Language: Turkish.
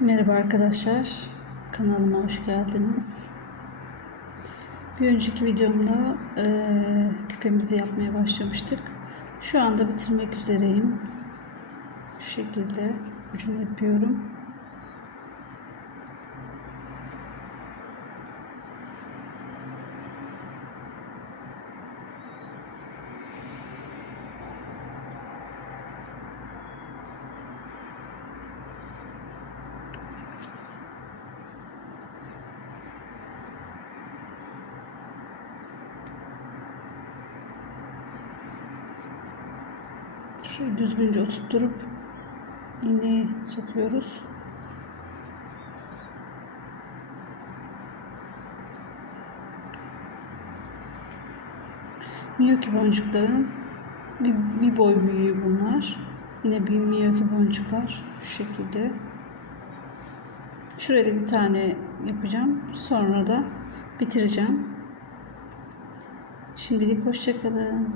Merhaba arkadaşlar, kanalıma hoş geldiniz. Bir önceki videomda eee, küpemizi yapmaya başlamıştık. Şu anda bitirmek üzereyim. Şu şekilde ucunu yapıyorum. Şöyle düzgünce oturtturup iğneyi sokuyoruz. Miyoki boncukların bir, bir boy büyüğü bunlar. Yine bir miyoki boncuklar şu şekilde. Şuraya da bir tane yapacağım. Sonra da bitireceğim. Şimdilik hoşçakalın.